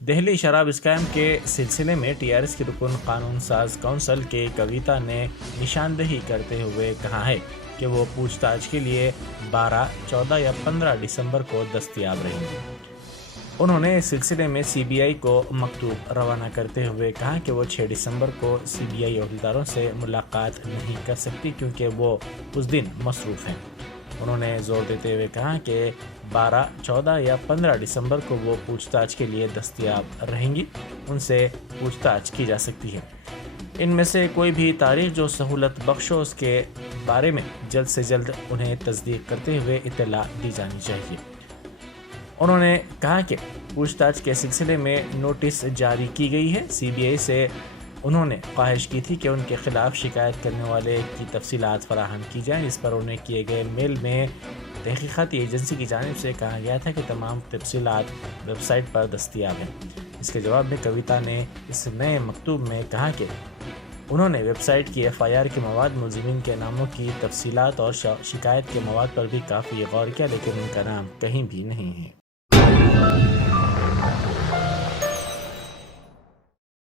دہلی شراب اسکیم کے سلسلے میں ٹی آر ایس کی رکن قانون ساز کونسل کے کویتا نے نشاندہی کرتے ہوئے کہا ہے کہ وہ پوچھ تاچھ کے لیے 12، 14 یا 15 دسمبر کو دستیاب رہیں گی۔ انہوں نے اس سلسلے میں سی بی آئی کو مکتوب روانہ کرتے ہوئے کہا کہ وہ 6 دسمبر کو سی بی آئی عہدیداروں سے ملاقات نہیں کر سکتی کیونکہ وہ اس دن مصروف ہیں۔ انہوں نے زور دیتے ہوئے کہا کہ 12، 14 یا 15 دسمبر کو وہ پوچھ تاچھ کے لیے دستیاب رہیں گی، ان سے پوچھ تاچھ کی جا سکتی ہے۔ ان میں سے کوئی بھی تاریخ جو سہولت بخش ہو اس کے بارے میں جلد سے جلد انہیں تصدیق کرتے ہوئے اطلاع دی جانی چاہیے۔ انہوں نے کہا کہ پوچھ تاچھ کے سلسلے میں نوٹس جاری کی گئی ہے۔ سی بی آئی سے انہوں نے خواہش کی تھی کہ ان کے خلاف شکایت کرنے والے کی تفصیلات فراہم کی جائیں، جس پر انہیں کیے گئے میل میں تحقیقاتی ایجنسی کی جانب سے کہا گیا تھا کہ تمام تفصیلات ویب سائٹ پر دستیاب ہیں۔ اس کے جواب میں کویتا نے اس نئے مکتوب میں کہا کہ انہوں نے ویب سائٹ کی ایف آئی آر کے مواد، ملزمین کے ناموں کی تفصیلات اور شکایت کے مواد پر بھی کافی غور کیا، لیکن ان کا نام کہیں بھی نہیں ہے۔